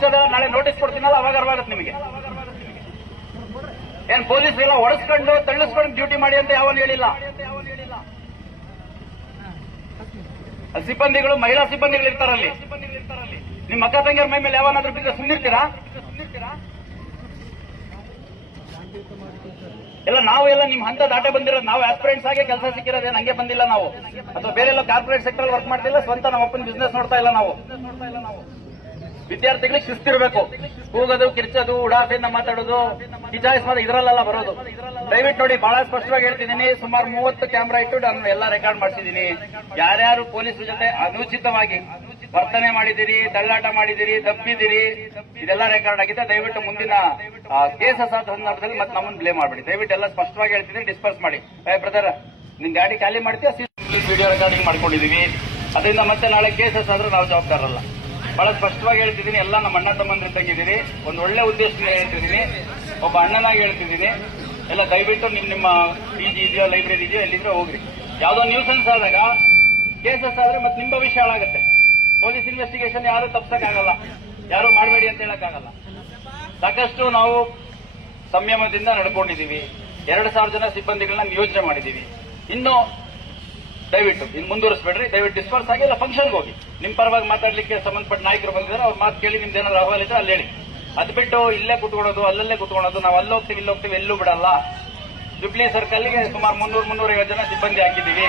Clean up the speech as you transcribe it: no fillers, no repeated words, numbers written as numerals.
ನಾಳೆ ನೋಟಿಸ್ ಕೊಡ್ತೀನಲ್ಲ ಅವಾಗ ಅರ್ವಾಗತ್ತೆ ನಿಮಗೆ. ಏನ್ ಪೊಲೀಸ್ ಎಲ್ಲ ಹೊಡೆಸ್ಕೊಂಡು ತಳ್ಳಿಸ್ಕೊಂಡು ಡ್ಯೂಟಿ ಮಾಡಿ ಅಂತ ಯಾವನು ಹೇಳಿಲ್ಲ. ಸಿಬ್ಬಂದಿಗಳು ಮಹಿಳಾ ಸಿಬ್ಬಂದಿಗಳು ಇರ್ತಾರಲ್ಲಿ. ನಿಮ್ಮ ಅಕ್ಕ ತಂಗಿಯರ ಮೈ ಮೇಲೆ ಯಾವನಾದ್ರೂ ಬಿದ್ದರೆ ಸುಮ್ಮನಿರ್ತೀರಾ? ಎಲ್ಲ ನಾವು ಎಲ್ಲ ನಿಮ್ ಹಂತ ದಾಟೆ ಬಂದಿರೋದು. ನಾವು ಆಸ್ಪಿರೆಂಟ್ಸ್ ಆಗಿ ಕೆಲಸ ಸಿಕ್ಕಿರೋದೇನು ಹಂಗೆ ಬಂದಿಲ್ಲ ನಾವು, ಅಥವಾ ಬೇರೆ ಎಲ್ಲ ಕಾರ್ಪೊರೇಟ್ ಸೆಕ್ಟರ್ ವರ್ಕ್ ಮಾಡ್ತಿಲ್ಲ, ಸ್ವಂತ ನಮ್ಮ ಅಪ್ಪನ ಬಿಸ್ನೆಸ್ ನೋಡ್ತಾ ಇಲ್ಲ ನಾವು. ವಿದ್ಯಾರ್ಥಿಗಳಿಗೆ ಶಿಸ್ತಿರ್ಬೇಕು. ಕೂಗೋದು, ಕಿರ್ಚೋದು, ಉಡಾಸೆಯಿಂದ ಮಾತಾಡೋದು, ಕಿಚಾಯಿಸ್ ಮಾಡಿ ಇದರಲ್ಲೆಲ್ಲ ಬರೋದು. ದಯವಿಟ್ಟು ನೋಡಿ, ಬಹಳ ಸ್ಪಷ್ಟವಾಗಿ ಹೇಳ್ತಿದ್ದೀನಿ. ಸುಮಾರು 30 ಕ್ಯಾಮೆರಾ ಇಟ್ಟು ನಾನು ಎಲ್ಲ ರೆಕಾರ್ಡ್ ಮಾಡ್ತಿದ್ದೀನಿ. ಯಾರ್ಯಾರು ಪೊಲೀಸ್ ಜೊತೆ ಅನುಚಿತವಾಗಿ ವರ್ತನೆ ಮಾಡಿದಿರಿ, ತಳ್ಳಾಟ ಮಾಡಿದಿರಿ, ತಪ್ಪಿದಿರಿ, ಇದೆಲ್ಲ ರೆಕಾರ್ಡ್ ಆಗಿದೆ. ದಯವಿಟ್ಟು ಮುಂದಿನ ಕೇಸಸ್ ಆದ ಸಂದರ್ಭದಲ್ಲಿ ಮತ್ತೆ ನಮ್ಮನ್ನು ಬ್ಲೇಮ್ ಮಾಡಬೇಡಿ. ದಯವಿಟ್ಟು ಎಲ್ಲ ಸ್ಪಷ್ಟವಾಗಿ ಹೇಳ್ತಿದ್ದೀನಿ, ಡಿಸ್ಪರ್ಸ್ ಮಾಡಿ. ಬ್ರದರ್, ನಿನ್ ಗಾಡಿ ಖಾಲಿ ಮಾಡ್ತೀಯ, ವಿಡಿಯೋ ರೆಕಾರ್ಡಿಂಗ್ ಮಾಡ್ಕೊಂಡಿದೀವಿ. ಅದರಿಂದ ಮತ್ತೆ ನಾಳೆ ಕೇಸಸ್ ಆದ್ರೂ ನಾವು ಜವಾಬ್ದಾರಲ್ಲ. ಬಹಳ ಸ್ಪಷ್ಟವಾಗಿ ಹೇಳ್ತಿದ್ದೀನಿ. ಎಲ್ಲ ನಮ್ಮ ಅಣ್ಣ ತಮ್ಮಂದ್ರೆ ತಂಗಿದ್ದೀರಿ. ಒಂದು ಒಳ್ಳೆ ಉದ್ದೇಶದಿಂದ ಹೇಳ್ತಿದ್ದೀನಿ, ಒಬ್ಬ ಅಣ್ಣನಾಗಿ ಹೇಳ್ತಿದ್ದೀನಿ. ಎಲ್ಲ ದಯವಿಟ್ಟು ನಿಮ್ಮ PG ಇದೆಯೋ, ಲೈಬ್ರರಿ ಇದೆಯೋ, ಎಲ್ಲಿದ್ರೆ ಹೋಗ್ರಿ. ಯಾವುದೋ ನ್ಯೂಸೆನ್ಸ್ ಆದಾಗ ಕೇಸಸ್ ಆದ್ರೆ ಮತ್ತೆ ನಿಮ್ಮ ಭವಿಷ್ಯ ಹಾಳಾಗುತ್ತೆ. ಪೊಲೀಸ್ ಇನ್ವೆಸ್ಟಿಗೇಷನ್ ಯಾರು ತಪ್ಸಕ್ಕಾಗಲ್ಲ, ಯಾರು ಮಾಡಬೇಡಿ ಅಂತ ಹೇಳಕ್ಕಾಗಲ್ಲ. ಸಾಕಷ್ಟು ನಾವು ಸಂಯಮದಿಂದ ನಡ್ಕೊಂಡಿದ್ದೀವಿ. 2,000 ಜನ ಸಿಬ್ಬಂದಿಗಳನ್ನ ನಿಯೋಜನೆ ಮಾಡಿದ್ದೀವಿ. ಇನ್ನು ದಯವಿಟ್ಟು ಇನ್ನು ಮುಂದುವರಿಸಬೇಡ್ರಿ. ದಯವಿಟ್ಟು ಡಿಸ್ಪರ್ಸ್ ಆಗಿ ಎಲ್ಲ ಫಂಕ್ಷನ್ಗೆ ಹೋಗಿ. ನಿಮ್ಮ ಪರವಾಗಿ ಮಾತಾಡ್ಲಿಕ್ಕೆ ಸಂಬಂಧಪಟ್ಟ ನಾಯಕರು ಬಂದಿದ್ದಾರೆ, ಅವ್ರ ಮಾತು ಕೇಳಿ ನಿಮ್ದು ಏನಾದ್ರು ಅಹವಾಲ್ ಇದ್ರೆ ಅಲ್ಲಿ ಹೇಳಿ. ಅದು ಬಿಟ್ಟು ಇಲ್ಲೇ ಕುತ್ಕೊಳ್ಳೋದು, ಅಲ್ಲಲ್ಲೇ ಕುತ್ಕೊಳ್ಳೋದು, ನಾವು ಅಲ್ಲೋಗ್ತೀವಿ ಇಲ್ಲೋಗ್ತೀವಿ ಎಲ್ಲೂ ಬಿಡಲ್ಲ. ಜುಬ್ಲಿ ಸರ್ಕಲ್ಗೆ ಸುಮಾರು 300-350 ಜನ ಸಿಬ್ಬಂದಿ ಹಾಕಿದ್ದೀವಿ.